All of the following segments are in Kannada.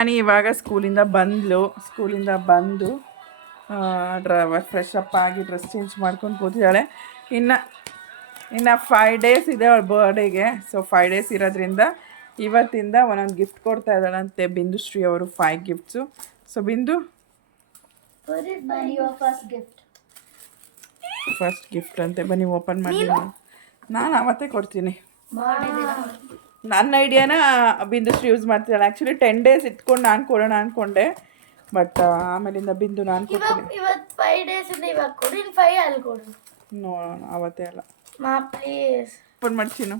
ನಾನು ಇವಾಗ ಸ್ಕೂಲಿಂದ ಬಂದು ಫ್ರೆಶ್ ಅಪ್ ಆಗಿ ಡ್ರೆಸ್ ಚೇಂಜ್ ಮಾಡ್ಕೊಂಡು ಕೂತಿದ್ದಾಳೆ. ಇನ್ನು 5 ಡೇಸ್ ಇದೆ ಅವಳ ಬರ್ಡೇಗೆ. ಸೊ 5 ಡೇಸ್ ಇರೋದ್ರಿಂದ ಇವತ್ತಿಂದ ಒಂದೊಂದು ಗಿಫ್ಟ್ ಕೊಡ್ತಾ ಇದ್ದಾಳಂತೆ ಬಿಂದುಶ್ರೀ ಅವರು. 5 ಗಿಫ್ಟ್ಸು. ಸೊ ಬಿಂದು ಫಸ್ಟ್ ಗಿಫ್ಟ್ ಅಂತೆ, ಬನ್ನಿ ಓಪನ್ ಮಾಡಿ. ನಾನು ಅವತ್ತೇ ಕೊಡ್ತೀನಿ. ನನ್ನ ಐಡಿಯಾನ ಬಿಂದುಶ್ರೀ ಯೂಸ್ ಮಾಡ್ತಿದ್ದಾಳೆ. ಆ್ಯಕ್ಚುಲಿ 10 ಡೇಸ್ ಇಟ್ಕೊಂಡು ನಾನು ಕೊಡೋಣ ಅಂದ್ಕೊಂಡೆ, ಬಟ್ ಆಮೇಲಿಂದ ಬಿಂದು ನಾನು ಕೊಡ್ತೀನಿ. ಇವತ್ತು 5 ಡೇಸ್ ಇದೆ, ಇವಾಗ ಕೊಡಿ 5 ಅಲ್ಲಿ ಕೊಡು. ನೋಡೋಣ, ಅವತ್ತೇ ಅಲ್ಲ. ಮಾ ಪ್ಲೀಸ್ ಓಪನ್ ಮಾಡ್ತೀನಿ.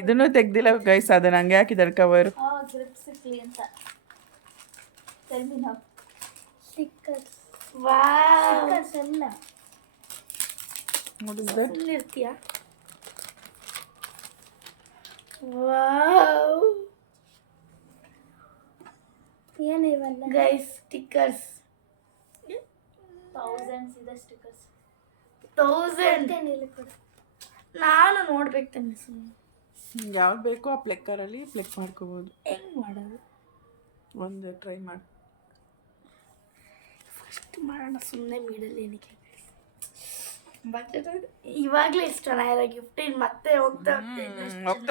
ಇದನ್ನು ತೆಗ್ದಿಲ್ಲ ಗೈಸ್, ಅದು ನಂಗೆ ಹಾಕಿದ್ದಾರೆ ಕವರ್. ಏನಿವಲ್ಲ guys, stickers. 1000 ನಾನು ನೋಡ್ಬೇಕು ತಾನೆ. ಯಾವ್ದು ಬೇಕೋ ಆ ಪ್ಲೆಕ್ಕರಲ್ಲಿ ಪ್ಲೆಕ್ ಮಾಡ್ಕೋಬೋದು. ಹೆಂಗ್ ಮಾಡೋದು? ಒಂದು ಟ್ರೈ ಮಾಡಿ. ಫಸ್ಟ್ ಮಾಡೋಣ, ಸುಮ್ಮನೆ ಮಿಡಲ್ ಏನಕ್ಕೆ. ಇವಾಗಲೇ ಇಷ್ಟ ಚೆನ್ನಾಗಿರೋ ಗಿಫ್ಟ್. ಇನ್ನು ಮತ್ತೆ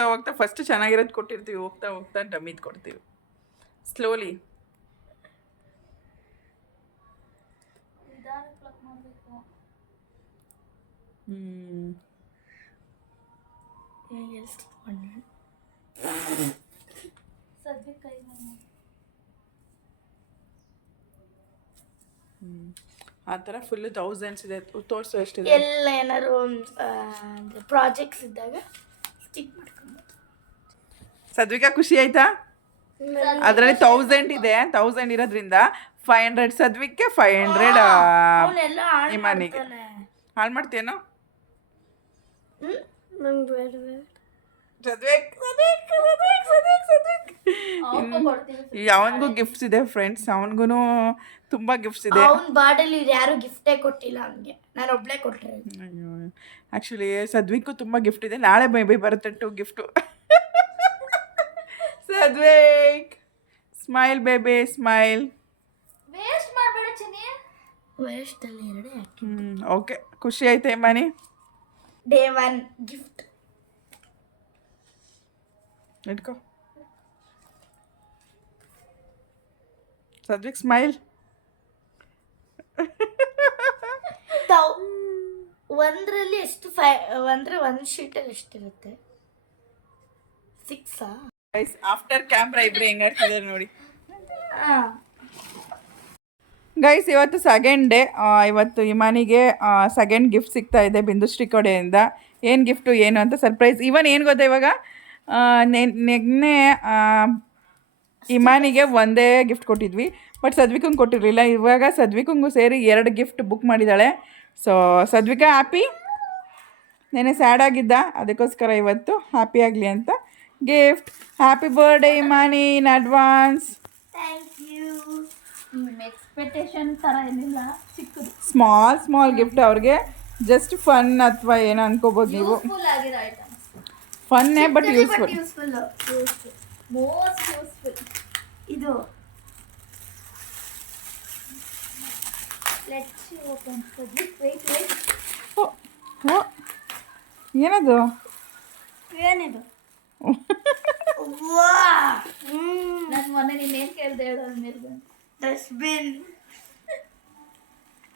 ಹೋಗ್ತಾ ಫಸ್ಟ್ ಚೆನ್ನಾಗಿರೋದು ಕೊಟ್ಟಿರ್ತೀವಿ, ಹೋಗ್ತಾ ಡಮ್ಮಿದ್ ಕೊಡ್ತೀವಿ ಸ್ಲೋಲಿ. ಆ ಥರ ಫುಲ್ ಥೌಸಂಡ್ಸ್ ಇದೆ. ತೋರಿಸು ಎಷ್ಟಿದೆ. ಎಲ್ಲ ಏನಾದ್ರು ಪ್ರಾಜೆಕ್ಟ್ಸ್ ಇದ್ದಾಗ ಸ್ಟಿಕ್ ಮಾಡ್ಕೊಂಡು. ಸದ್ವಿಕಾ ಖುಷಿ ಆಯ್ತಾ? ಅದರಲ್ಲಿ 1000 ಇದೆ. 1000 ಇರೋದ್ರಿಂದ 500 ಸದ್ವಿಕ್ಕೆ, 500 ಇಮಾನಿಗೆ. ಹಾಳು ಮಾಡ್ತೀಯೇನೋ? ಅವನಿಗೂ ಗಿಫ್ಟ್ಸ್ ಇದೆ ಫ್ರೆಂಡ್ಸ್, ಅವನಿಗೂ ತುಂಬಾ ಗಿಫ್ಟ್ಸ್ ಇದೆ. ಅವನ ಬಾರ್ಡಲ್ಲಿ ಯಾರು ಗಿಫ್ಟೇ ಕೊಟ್ಟಿಲ್ಲ ಅವನಿಗೆ, ನಾನು ಒಬ್ಳೆ ಕೊಟ್ಟರೆ. ಅಯ್ಯೋ, ಆ್ಯಕ್ಚುಲಿ ಸದ್ವಿಕ್ಕು ತುಂಬ ಗಿಫ್ಟ್ ಇದೆ. ನಾಳೆ ಬೇಬಿ ಬರುತ್ತೆ 2 gift. Sadvik smile baby smile. Waste ಮಾಡಬೇಡ ಚಿನ್ನಿ. ವೇಸ್ಟ್ ಅಲ್ಲಿ 2 ಹಾಕಿ. ಓಕೆ, ಖುಷಿ ಆಯ್ತಾ ಇಮಾನಿ? ಡೇ 1 ಗಿಫ್ಟ್ ಇಟ್ಕೋ. ಸದ್ವಿಕ್ ಸ್ಮೈಲ್. ಒಂದರಲ್ಲಿ ಎಷ್ಟು ಅಂದ್ರೆ ಒಂದು ಶೀಟಲ್ಲಿ ಎಷ್ಟಿರುತ್ತೆ? 6 ಗೈಸ್, ಆಫ್ಟರ್ ಕ್ಯಾಮ್ರಾ ಇಬ್ರು ಹೆಂಗ್ ಆಡ್ತಿದ್ದಾರೆ ನೋಡಿ. ಗೈಸ್, ಇವತ್ತು ಸೆಕೆಂಡ್ ಡೇ. ಇವತ್ತು ಇಮಾನಿಗೆ ಸೆಕೆಂಡ್ ಗಿಫ್ಟ್ ಸಿಗ್ತಾ ಇದೆ ಬಿಂದುಶ್ರೀ ಕಡೆಯಿಂದ. ಏನು ಗಿಫ್ಟು ಏನು ಅಂತ ಸರ್ಪ್ರೈಸ್. ಇವನ್ ಏನು ಗೊತ್ತಾ, ಇವಾಗ ನೆನ್ನೆ ಇಮಾನಿಗೆ ಒಂದೇ ಗಿಫ್ಟ್ ಕೊಟ್ಟಿದ್ವಿ, ಬಟ್ ಸದ್ವಿಕಂಗೆ ಕೊಟ್ಟಿರಲಿಲ್ಲ. ಇವಾಗ ಸದ್ವಿಕಂಗೂ ಸೇರಿ 2 ಗಿಫ್ಟ್ ಬುಕ್ ಮಾಡಿದ್ದಾಳೆ. So Sadvika happy. ನೆನ್ನೆ ಸ್ಯಾಡ್ ಆಗಿದ್ದ, ಅದಕ್ಕೋಸ್ಕರ ಇವತ್ತು ಹ್ಯಾಪಿ ಆಗಲಿ ಅಂತ gift. Happy birthday Imani in advance. Thank you. Expectation ಥರ ಏನಿಲ್ಲ, ಚಿಕ್ಕದು ಸ್ಮಾಲ್ ಗಿಫ್ಟ್. ಅವ್ರಿಗೆ ಜಸ್ಟ್ ಫನ್ ಅಥವಾ ಏನೋ ಅನ್ಕೋಬೋದು ನೀವು. ಫನ್ನೇ ಬಟ್ ಯೂಸ್ಫುಲ್. ಮೋಸ್ಟ್ ಯೂಸ್ಫುಲ್ ಇದು. Let's open. ವೇಟ್ ಏನದು? ಏನಿದು? ನಾನು ಮೊನ್ನೆ ನೀನೇನು ಕೇಳಿದೆ ಹೇಳೋ ಮೇಲೆ. ಡಸ್ಟ್ಬಿನ್.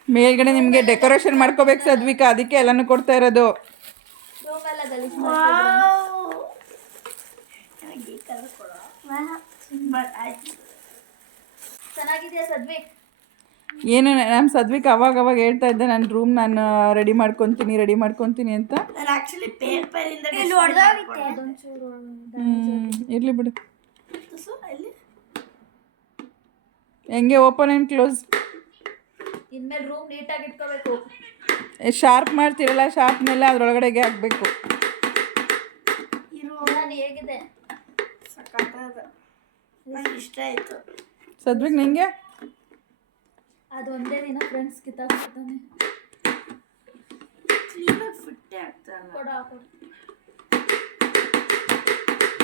ಮೇಲ್ಗಡೆ ನಿಮಗೆ ಡೆಕೋರೇಷನ್ ಮಾಡ್ಕೋಬೇಕು ಸದ್ವಿಕಾ, ಅದಕ್ಕೆ ಎಲ್ಲನೂ ಕೊಡ್ತಾ ಇರೋದು. ಚೆನ್ನಾಗಿದೆಯಾ ಸದ್ವಿಕ್? ಏನು ನಮ್ಮ ಸದ್ವಿಕ್ ಅವಾಗ ಹೇಳ್ತಾ ಇದ್ದೆ, ನನ್ನ ರೂಮ್ ನಾನು ರೆಡಿ ಮಾಡ್ಕೊತೀನಿ ಅಂತ. ಇರಲಿ ಬಿಡು. ಹೆಂಗೆ ಓಪನ್ ಆ್ಯಂಡ್ ಕ್ಲೋಸ್. ಇನ್ಮೇಲೆ ರೂಮ್ ನೀಟಾಗಿ ಇಟ್ಕೋಬೇಕು. ಶಾರ್ಪ್ ಮಾಡ್ತಿರಲ್ಲ, ಶಾರ್ಪ್ನೆಲ್ಲ ಅದರೊಳಗಡೆಗೆ ಹಾಕಬೇಕು. ಹೇಗಿದೆ? ನನಗೆ ಇಷ್ಟ ಆಯಿತು. ಸದ್ವಿಕ್ ನಿಂಗೆ? ಅದು ಒಂದೇ ದಿನ ಫ್ರೆಂಡ್ಸ್ ಕಿತ್ತಾಕ್ತಾನೆ. ಕ್ಲೀನಾಗಿ ಫಿಟ್ಟೇ ಆಗ್ತಾನೆ. ಕೊಡು.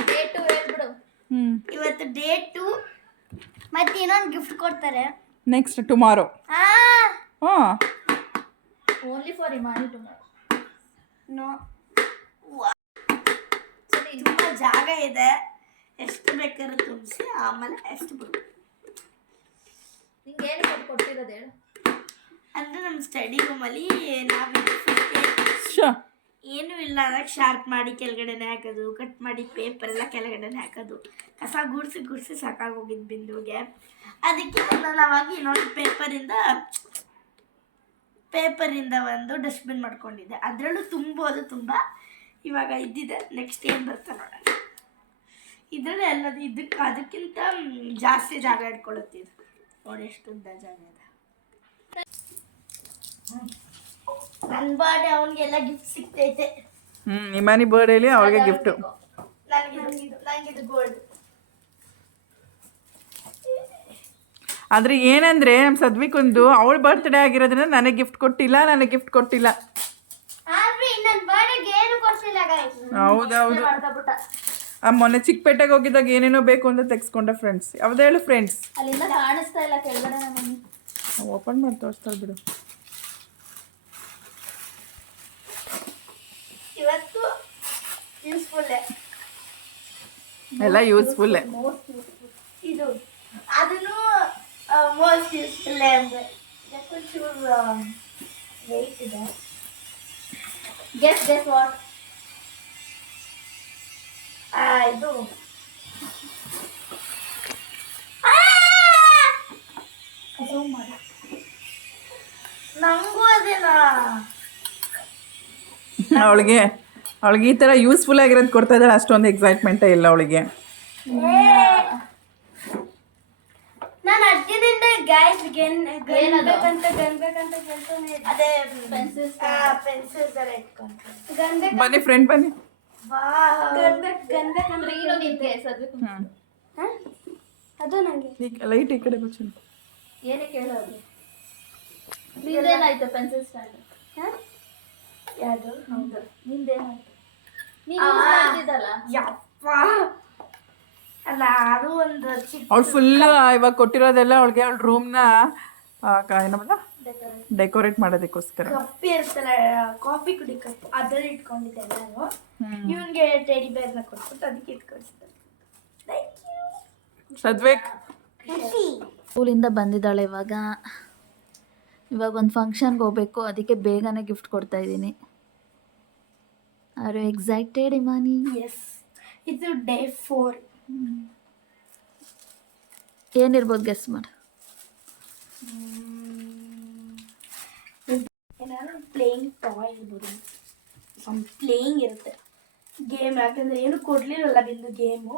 ಡೇಟು ಹೇಳ್ಬಿಡು. ಇವತ್ತು ಡೇಟು ಮತ್ತೆ ಇನ್ನೊಂದು ಗಿಫ್ಟ್ ಕೊಡ್ತಾರೆ. Next tomorrow. ಹಾಂ only for Imani tomorrow. No, ತುಂಬ ಜಾಗ ಇದೆ, ಎಷ್ಟು ಬೇಕಾದ್ರೂ ತುಂಬಿಸಿ ಆಮೇಲೆ ಎಷ್ಟು ಬಿಡು. ನಿಂಗೆ ಏನು ಕೊಟ್ಟಿರೋದು ಹೇಳು. ಅಂದರೆ ನಮ್ಮ ಸ್ಟಡಿ ರೂಮಲ್ಲಿ ನಾವು ಶ ಏನೂ ಇಲ್ಲ ಅಂದರೆ ಶಾರ್ಪ್ ಮಾಡಿ ಕೆಳಗಡೆನೆ ಹಾಕೋದು, ಕಟ್ ಮಾಡಿ ಪೇಪರ್ ಎಲ್ಲ ಕೆಳಗಡೆನೆ ಹಾಕೋದು, ಕಸ ಗುಡಿಸಿ ಸಾಕಾಗೋಗಿದ್ದು ಬಿಂದುಗೆ. ಅದಕ್ಕೆ ನಾನು ಅವಾಗ ಇನ್ನೊಂದು ಪೇಪರಿಂದ ಒಂದು ಡಸ್ಟ್ಬಿನ್ ಮಾಡ್ಕೊಂಡಿದ್ದೆ. ಅದರಲ್ಲೂ ತುಂಬೋದು ತುಂಬ. ಇವಾಗ ಇದ್ದಿದೆ, ನೆಕ್ಸ್ಟ್ ಏನು ಬರ್ತಾ ನೋಡೋಣ. ಇದರಲ್ಲಿ ಎಲ್ಲದು ಅದಕ್ಕಿಂತ ಜಾಸ್ತಿ ಜಾಗ ಇಟ್ಕೊಳ್ಳುತ್ತೆ ಇದು. ನೋಡಿ ಎಷ್ಟು ಉದ್ದ ಜಾಗ ಇದೆ. ನನ್ನ ಬರ್ಡೇ ಅವನಿಗೆಲ್ಲ ಗಿಫ್ಟ್ ಸಿಗ್ತೈತೆ. ಇಮಾನಿ ಬರ್ಡೇಲಿ ಅವಳಿಗೆ ಗಿಫ್ಟು. ನನಗಿದು ಗೋಲ್ಡ್. ಆದರೆ ಏನಂದರೆ ನಮ್ಮ ಸದ್ವಿಕೊಂದು ಅವಳ ಬರ್ತ್ಡೇ ಆಗಿರೋದ್ರಿಂದ ನನಗೆ ಗಿಫ್ಟ್ ಕೊಟ್ಟಿಲ್ಲ. ಹೌದೌದು. ಮೊನ್ನೆ ಚಿಕ್ಕಪೇಟೆಗೆ ಹೋಗಿದ್ದಾಗ ಏನೇನೋ ಬೇಕು ಅಂತ ತೆಗೆಸ್ಕೊಂಡ ಫ್ರೆಂಡ್ಸ್. ಯಾವ್ದು ಹೇಳು ಫ್ರೆಂಡ್ಸ್? ಅಲ್ಲಿಂದ ಕಾಣಿಸ್ತಾ ಇಲ್ಲ ಕೆಳಗಡೆ. ಓಪನ್ ಮಾಡಿ ತೋರಿಸ್ತಾರೆ ಬಿಡು. ಇವತ್ತು ಯೂಸ್ಫುಲ್ಲೇ, ಎಲ್ಲ ಯೂಸ್ಫುಲ್ಲೇ. ಇದು ಅದನ್ನು ಮೋಸ್ಟ್ ಯೂಸ್ಫುಲ್ಲೇ ಅಂದರೆ ಒಂಚೂರು ವೆಯ್ಟ್ ಇದೆ. Guess what? ಇದು ನಮಗೂ ಅದೇನಾ, ಅವಳಿಗೆ ಈ ಥರ ಯೂಸ್ಫುಲ್ ಆಗಿರೋದು ಕೊಡ್ತಾ ಇದ್ದಾಳೆ. ಅಷ್ಟೊಂದು ಎಕ್ಸೈಟ್ಮೆಂಟೇ ಇಲ್ಲ ಅವಳಿಗೆ. ನಾನು ಅಡ್ಗೆದಿಂದ ಗೈಸ್ ಗನ್ಬೇಕಂತ ಕೇಳ್ತಾನೆ. ಅದೇ ಪೆನ್ಸಿಲ್ಸ್ ಎಲ್ಲ ಇಟ್ಕೊಂಡು ಬನ್ನಿ ಫ್ರೆಂಡ್ ಬನ್ನಿ. ಗನ್ಬೇಕಂದ್ರೆ ಇನ್ನೊಂದು ಇದೆ ಸದ್ಯಕ್ಕೆ. ಅದು ನನಗೆ ಲೈಟ್ ಈ ಕಡೆ ಬಚ್ಚು. ಏನೇ ಕೇಳೋದು. ನಿಂದೇನಾಯ್ತು ಪೆನ್ಸಿಲ್ ಸ್ಟ್ಯಾಂಡ್? ಯಾವುದು? ಹೌದು, ನಿಂದೇನಾಯ್ತು? ನೀನು ಮಾಡ್ತಿದ್ದಲ್ಲ. ಯಪ್ಪ ಅಲ್ಲ, ಅದು ಒಂದು ಚಿಕ್ಕ ಅವಳು ಫುಲ್ಲು ಇವಾಗ ಕೊಟ್ಟಿರೋದೆಲ್ಲ ಅವಳಿಗೆ ಅವಳ ರೂಮ್ನ ಏನಲ್ಲ ಡೆಕೋರೇಟ್ ಮಾಡೋದಕ್ಕೋಸ್ಕರ. ಕಪ್ಪಿ ಇರ್ತಲ್ಲ, ಕಾಫಿ ಕುಡಿ ಕಪ್, ಅದರಲ್ಲಿ ಇಟ್ಕೊಂಡಿದ್ದೆ ನಾನು. ಇವನಿಗೆ ಟೆಡಿ ಬೇರ್ನ ಕೊಟ್ಬಿಟ್ಟು ಅದಕ್ಕೆ ಇಟ್ಕೊಳ್ಸಿದ್ದೆ. Thank you ಸದ್ವೇಕ್. ಸ್ಕೂಲಿಂದ ಬಂದಿದ್ದಾಳೆ ಇವಾಗ ಒಂದು ಫಂಕ್ಷನ್ಗೆ ಹೋಗ್ಬೇಕು. ಅದಕ್ಕೆ ಬೇಗನೆ ಗಿಫ್ಟ್ ಕೊಡ್ತಾ ಇದ್ದೀನಿ. Are you excited Imani? Yes, ಇದು ಡೇ 4. ಏನಿರ್ಬೋದು ಗೆಸ್ ಮಾಡಿ. ಏನಾದ್ರು ಪ್ಲೇಯಿಂಗ್ ಟಾಯ್ ಇರ್ಬೋದು, ಪ್ಲೇಯಿಂಗ್ ಇರುತ್ತೆ ಗೇಮ್. ಯಾಕಂದರೆ ಏನು ಕೊಡಲಿಲ್ಲಲ್ಲ ಬಿಂದು ಗೇಮು,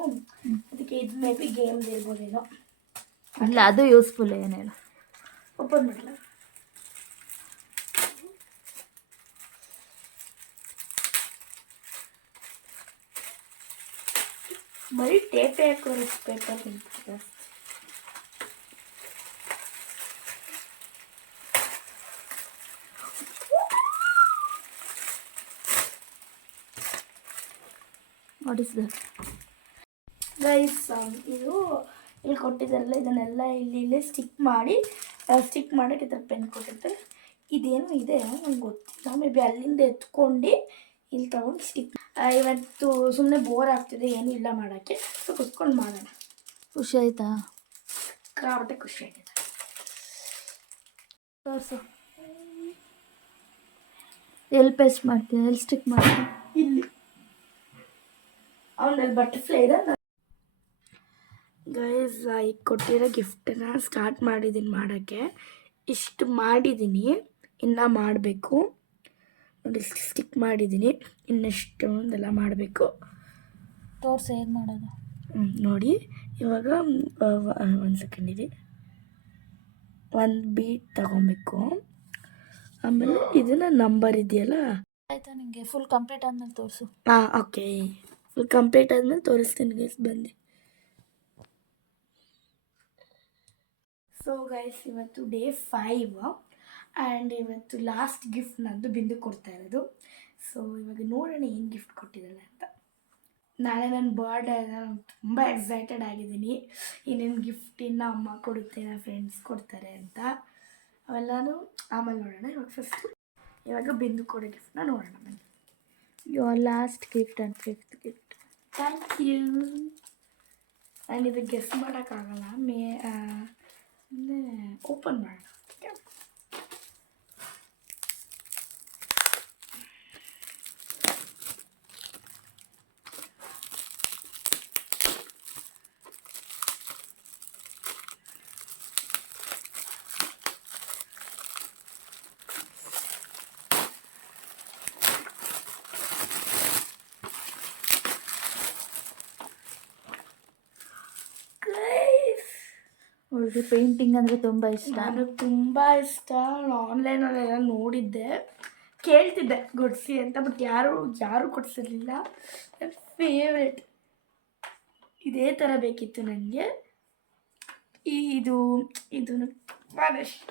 ಅದಕ್ಕೆ ಇದು ಮೇ ಬಿ ಗೇಮ್ ಇರ್ಬೋದೇನೋ. ಇಲ್ಲ, ಅದು ಯೂಸ್ಫುಲ್. ಏನು ಹೇಳು? ಓಪನ್ ಮಾಡಲ. ಬರೀ ಟೇಪೇ ಹಾಕೋರು ಪೇಪರ್ ನಿಂತಿದೆ. What is that? ಗೈಸ್, ಇದು ಇಲ್ಲಿ ಕೊಟ್ಟಿದ್ದಾರಲ್ಲ, ಇದನ್ನೆಲ್ಲ ಇಲ್ಲಿ ಸ್ಟಿಕ್ ಮಾಡೋಕ್ಕೆ ಈ ಥರ ಪೆನ್ ಕೊಟ್ಟಿರ್ತಾರೆ. ಇದೇನು ಇದೆ ನಂಗೆ ಗೊತ್ತಿಲ್ಲ. ಮೇ ಬಿ ಅಲ್ಲಿಂದ ಎತ್ಕೊಂಡು ಇಲ್ಲಿ ತಗೊಂಡು ಸ್ಟಿಕ್. ಇವತ್ತು ಸುಮ್ಮನೆ ಬೋರ್ ಆಗ್ತಿದೆ, ಏನೂ ಇಲ್ಲ ಮಾಡೋಕ್ಕೆ, ಸೊ ಕುತ್ಕೊಂಡು ಮಾಡೋಣ. ಖುಷಿ ಆಯ್ತಾ? ಕಾಬಟ್ಟೆ ಖುಷಿ ಆಗಿದೆ. ತೋರಿಸು. ಎಲ್ಲಿ ಪೇಸ್ಟ್ ಮಾಡ್ತೀನಿ, ಎಲ್ಲಿ ಸ್ಟಿಕ್ ಮಾಡ್ತೀನಿ? ಇಲ್ಲಿ ಅವನಲ್ಲಿ ಬಟರ್ಫ್ಲೈ ಇದೆ. ಗೈಸ್, ಈಗ ಕೊಟ್ಟಿರೋ ಗಿಫ್ಟನ್ನ ಸ್ಟಾರ್ಟ್ ಮಾಡಿದ್ದೀನಿ ಮಾಡೋಕ್ಕೆ. ಇಷ್ಟು ಮಾಡಿದ್ದೀನಿ, ಇನ್ನೂ ಮಾಡಬೇಕು. ನೋಡಿ, ಸ್ಟಿಕ್ ಮಾಡಿದ್ದೀನಿ, ಇನ್ನೆಷ್ಟು ಒಂದೆಲ್ಲ ಮಾಡಬೇಕು. ತೋರಿಸಿ ಹೇಗೆ ಮಾಡೋದು. ನೋಡಿ, ಇವಾಗ ಒಂದು ಸೆಕೆಂಡ್ ಇದೆ, ಒಂದು ಬೀಟ್ ತಗೊಬೇಕು. ಆಮೇಲೆ ಇದನ್ನು ನಂಬರ್ ಇದೆಯಲ್ಲ, ಆಯಿತಾ ನಿಮಗೆ? ಫುಲ್ ಕಂಪ್ಲೀಟ್ ಆದಮೇಲೆ ತೋರಿಸು. ಓಕೆ, ಫುಲ್ ಕಂಪ್ಲೀಟ್ ಆದಮೇಲೆ ತೋರಿಸ್ತೀನಿ ಗೈಸ್, ಬಂದು. ಸೊ ಗೈಸ್, ಇವತ್ತು ಡೇ 5 ಆ್ಯಂಡ್ ಇವತ್ತು ಲಾಸ್ಟ್ ಗಿಫ್ಟ್ ನಂದು ಬಿಂದು ಕೊಡ್ತಾ ಇರೋದು. ಸೊ ಇವಾಗ ನೋಡೋಣ ಏನು ಗಿಫ್ಟ್ ಕೊಟ್ಟಿದ್ದಾಳೆ ಅಂತ. ನಾಳೆ ನನ್ನ ಬರ್ಡೇ ನಾನು ತುಂಬ ಎಕ್ಸೈಟೆಡ್ ಆಗಿದ್ದೀನಿ. ಇನ್ನೇನು ಗಿಫ್ಟ್ ಇನ್ನು ಅಮ್ಮ ಕೊಡುತ್ತೆ, ನನ್ನ ಫ್ರೆಂಡ್ಸ್ ಕೊಡ್ತಾರೆ ಅಂತ, ಅವೆಲ್ಲನೂ ಆಮೇಲೆ ನೋಡೋಣ. ಇವಾಗ ಬಿಂದು ಕೊಡೋ ಗಿಫ್ಟ್ನ ನೋಡೋಣ ಬನ್ನಿ. Your last gift and 5th gift. Thank you. ನಾನು ಇದು ಗೆಸ್ ಮಾಡೋಕ್ಕಾಗಲ್ಲ, ಓಪನ್ ಮಾಡೋಣ. ಅವಳಿಗೆ ಪೇಂಟಿಂಗ್ ಅಂದರೆ ತುಂಬ ಇಷ್ಟ. ನನಗೆ ತುಂಬ ಇಷ್ಟ. ನಾನು ಆನ್ಲೈನಲ್ಲೆಲ್ಲ ನೋಡಿದ್ದೆ, ಕೇಳ್ತಿದ್ದೆ ಕೊಡಿಸಿ ಅಂತ, ಬಟ್ ಯಾರೂ ಕೊಡಿಸಿರ್ಲಿಲ್ಲ. ನನ್ನ ಫೇವ್ರೆಟ್ ಇದೇ ಥರ ಬೇಕಿತ್ತು ನನಗೆ. ಇದು ನನಗೆ ತುಂಬ ಇಷ್ಟ.